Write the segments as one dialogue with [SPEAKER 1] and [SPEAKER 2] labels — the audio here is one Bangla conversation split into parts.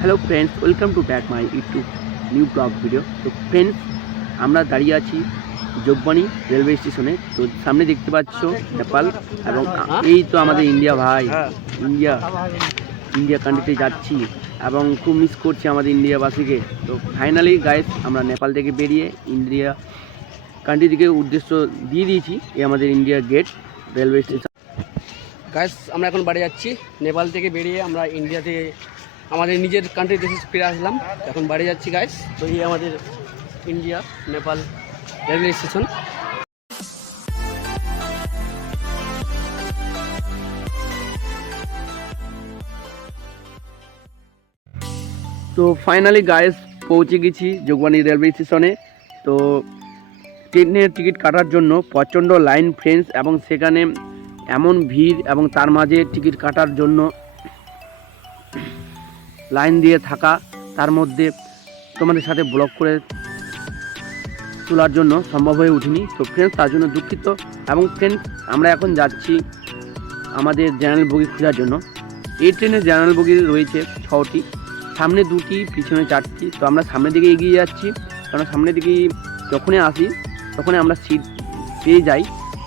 [SPEAKER 1] Hello friends welcome to back my YouTube new blog video তো ফ্রেন্ডস আমরা দাঁড়িয়ে আছি যোগবাণী রেলওয়ে স্টেশনে তো সামনে দেখতে পাচ্ছ নেপাল এবং এই তো আমাদের ইন্ডিয়া ভাই ইন্ডিয়া ইন্ডিয়া কান্ট্রিতে যাচ্ছি এবং খুব মিস করছি আমাদের ইন্ডিয়াবাসীকে তো ফাইনালি গাইস আমরা নেপাল থেকে বেরিয়ে ইন্ডিয়া কান্ট্রি থেকে উদ্দেশ্য দিয়ে দিয়েছি এই আমাদের India gate railway station
[SPEAKER 2] guys আমরা এখন বাড়ি যাচ্ছি। নেপাল থেকে বেরিয়ে আমরা ইন্ডিয়াতে আমাদের নিজের কান্ট্রি দেশে ফিরে আসলাম। এখন বাড়ি যাচ্ছি গাইস তো এই আমাদের ইন্ডিয়া নেপাল রেলওয়ে স্টেশন
[SPEAKER 1] তো ফাইনালি গায়েস পৌঁছে গেছি যোগবাণী রেলওয়ে স্টেশনে তো ট্রেনের টিকিট কাটার জন্য প্রচণ্ড লাইন ফ্রেন্ডস এবং সেখানে এমন ভিড় এবং তার মাঝে টিকিট কাটার জন্য লাইন দিয়ে থাকা, তার মধ্যে তোমাদের সাথে ব্লক করে তোলার জন্য সম্ভব হয়ে উঠিনি। তো ফ্রেন্ডস তার জন্য দুঃখিত। এবং ফ্রেন্ডস আমরা এখন যাচ্ছি আমাদের জেনারেল বগি খোঁজার জন্য। এই ট্রেনে জেনারেল বগি রয়েছে ছটি। সামনে দুটি, পিছনে চারটি। তো আমরা সামনের দিকে এগিয়ে যাচ্ছি। কারণ সামনের দিকে যখনই আসি, তখনই আমরা সিট পেয়ে যাই।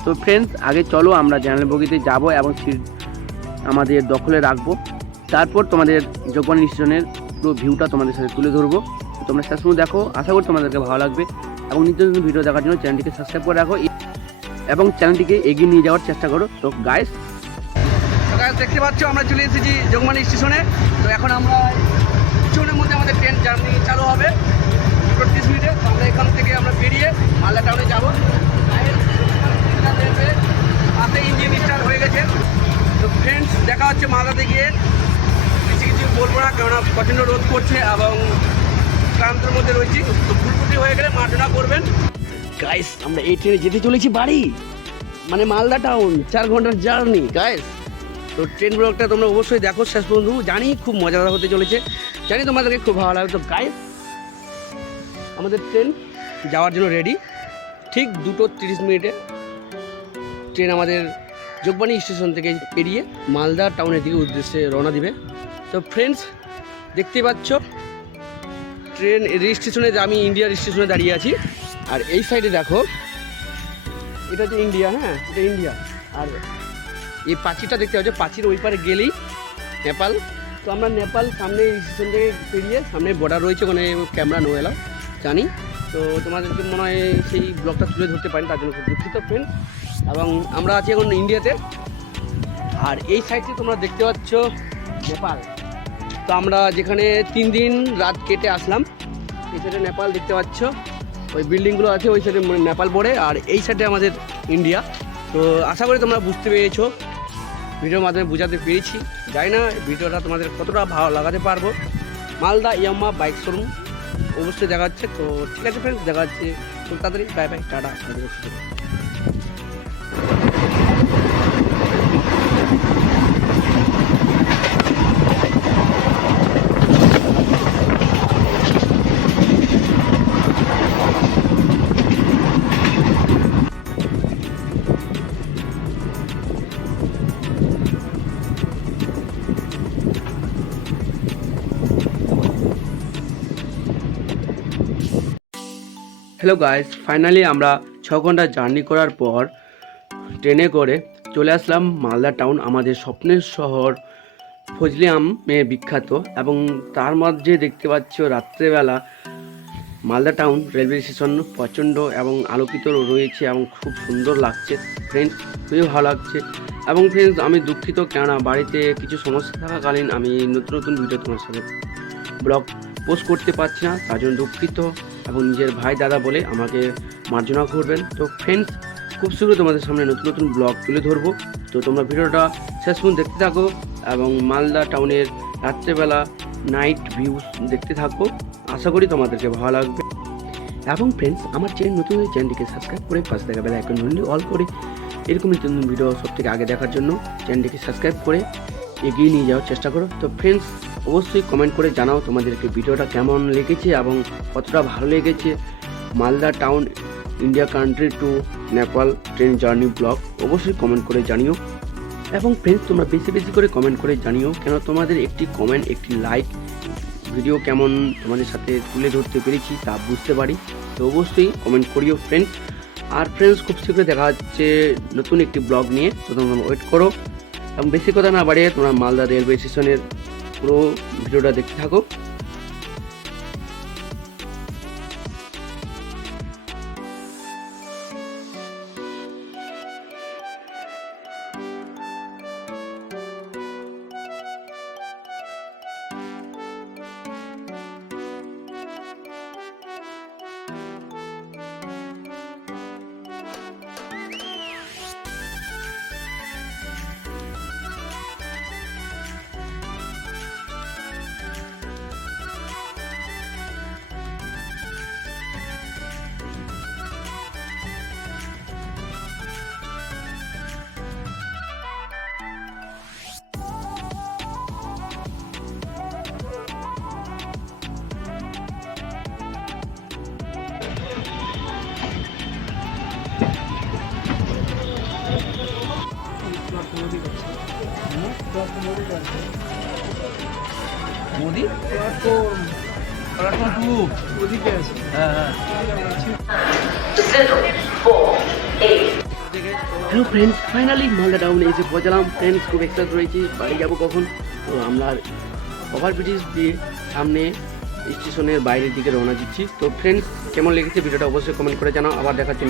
[SPEAKER 1] তো ফ্রেন্ডস আগে চলো আমরা জেনারেল বগিতে যাব এবং সিট আমাদের দখলে রাখব। তারপর তোমাদের যোগবাণী স্টেশনের পুরো ভিউটা তোমাদের সাথে তুলে ধরবো। তোমরা শেষ পর্যন্ত দেখো, আশা করি তোমাদেরকে ভালো লাগবে। এবং নিত্য নতুন ভিডিও দেখার জন্য চ্যানেলটিকে সাবস্ক্রাইব করে রাখো। এবং চ্যানেলটিকে এগিয়ে নিয়ে যাওয়ার চেষ্টা করো। তো গাইস
[SPEAKER 2] দেখতে পাচ্ছ, আমরা চলে এসেছি যোগমানি স্টেশনে তো এখন আমরা কিছুক্ষণের মধ্যে আমাদের ট্রেন জার্নি চালু হবে। মিনিটে তো আমরা এখান থেকে আমরা বেরিয়ে মালদা টাউনে যাব। প্রচণ্ড রোধ করছে এবং ক্লান্তের মধ্যে রয়েছি। তো ফুলফুটি হয়ে গেলে মার্জনা করবেন। গাইস আমরা এই ট্রেনে যেতে চলেছি বাড়ি। মানে মালদা টাউন চার ঘণ্টার জার্নি গাইস তো ট্রেন ব্লগটা তোমরা অবশ্যই দেখো, শেষ পর্যন্ত জানি, খুব মজাদার হতে চলেছে। জানি তোমাদেরকে খুব ভালো লাগবে তো গাইস আমাদের ট্রেন যাওয়ার জন্য রেডি ঠিক দুটো তিরিশ মিনিটে ট্রেন আমাদের যোগবাণী স্টেশন থেকে পেরিয়ে মালদা টাউনের দিকে উদ্দেশ্যে রওনা দিবে। তো ফ্রেন্ডস দেখতে পাচ্ছ? ট্রেন রেল স্টেশনে আমি ইন্ডিয়ার স্টেশনে দাঁড়িয়ে আছি। আর এই সাইডে দেখো, এটা হচ্ছে ইন্ডিয়া হ্যাঁ এটা ইন্ডিয়া। আর এই পাঁচিটা দেখতে পাচ্ছ, পাঁচির ওই পারে গেলেই নেপাল। তো আমরা নেপাল সামনে এই স্টেশন থেকে পেরিয়ে সামনে বর্ডার রয়েছে, ওখানে ক্যামেরা নো এলাও জানি। তো তোমাদেরকে মনে হয় সেই ব্লগটা তুলে ধরতে পারি তার জন্য খুব দুঃখিত ফ্রেন্ড এবং আমরা আছি এখন ইন্ডিয়াতে। আর এই সাইডে তোমরা দেখতে পাচ্ছ, নেপাল। তো আমরা যেখানে তিন দিন রাত কেটে আসলাম, এই সাইডে নেপাল দেখতে পাচ্ছ। ওই বিল্ডিংগুলো আছে, ওই সাইডে নেপাল পড়ে আর এই সাইডে আমাদের ইন্ডিয়া তো আশা করি তোমরা বুঝতে পেরেছ। ভিডিওর মাধ্যমে বোঝাতে পেরেছি। জানি না ভিডিওটা তোমাদের কতটা ভালো লাগাতে পারব। Malda Yamaha bike showroom. অবশ্যই দেখা যাচ্ছে তো ঠিক আছে ফ্রেন্ডস দেখা যাচ্ছে খুব তাড়াতাড়ি। বাই বাই টাটা।
[SPEAKER 1] হ্যালো গাইস ফাইনালি আমরা ছ ঘণ্টা জার্নি করার পর ট্রেনে করে চলে আসলাম মালদা টাউন আমাদের স্বপ্নের শহর ফজলিয়ামে বিখ্যাত এবং তার মধ্যে দেখতে পাচ্ছ রাত্রেবেলা মালদা টাউন রেলওয়ে স্টেশন প্রচণ্ড এবং আলোকিত রয়েছে এবং খুব সুন্দর লাগছে। ফ্রেন্ডস খুবই ভালো লাগছে। এবং ফ্রেন্ডস আমি দুঃখিত কেননা বাড়িতে কিছু সমস্যা থাকাকালীন আমি নতুন নতুন ভিডিও তোমার সাথে ব্লগ পোস্ট করতে পারছি না, তার জন্য দুঃখিত। এবং নিজের ভাই, দাদা বলে আমাকে মার্জনা করবেন। তো ফ্রেন্ডস খুব শীঘ্রই তোমাদের সামনে নতুন নতুন ব্লগ তুলে ধরবো। তো তোমরা ভিডিওটা শেষ পর্যন্ত দেখতে থাকো এবং মালদা টাউনের রাত্রেবেলা নাইট ভিউস দেখতে থাকো। আশা করি তোমাদেরকে ভালো লাগবে। এবং ফ্রেন্ডস আমার চ্যানেল নতুন চ্যানেলটিকে সাবস্ক্রাইব করে পাশে থাকা বেলা এখন ধরলে অল করে এরকম নতুন ভিডিও সব থেকে আগে দেখার জন্য চ্যানেলটিকে সাবস্ক্রাইব করে এগিয়ে নিয়ে যাওয়ার চেষ্টা করো। তো ফ্রেন্ডস অবশ্যই কমেন্ট করে জানাও তোমাদেরকে ভিডিওটা কেমন লেগেছে এবং কতটা ভালো লেগেছে। Malda town India country to Nepal train journey blog অবশ্যই কমেন্ট করে জানিও। এবং ফ্রেন্ডস তোমরা বেশি বেশি করে কমেন্ট করে জানিও কেন তোমাদের একটি কমেন্ট একটি লাইক ভিডিও কেমন তোমাদের সাথে তুলে ধরতে পেরেছি তা বুঝতে পারি। তো অবশ্যই কমেন্ট করিও ফ্রেন্ডস আর ফ্রেন্ডস খুব শীঘ্রই দেখা হচ্ছে নতুন একটি ব্লগ নিয়ে। তো তোমরা ওয়েট করো। এবং বেশি কথা না বাড়িয়ে তোমরা মালদা রেলওয়ে স্টেশনের পুরো ভিডিওটা দেখতে থাকো।
[SPEAKER 2] মোদি? হ্যাঁ হ্যাঁ
[SPEAKER 1] হ্যালো ফ্রেন্ডস ফাইনালি মালদা টাউনে এসে পৌঁছালাম। ফ্রেন্ডস খুব এক্সাইট রয়েছি। বাড়ি যাব কখন? তো আমরা ওভার ব্রিটিশ দিয়ে সামনে স্টেশনের বাইরের দিকে রওনা দিচ্ছি। তো ফ্রেন্ডস কেমন লেগেছে ভিডিওটা অবশ্যই কমেন্ট করে জানাও। আবার দেখাচ্ছি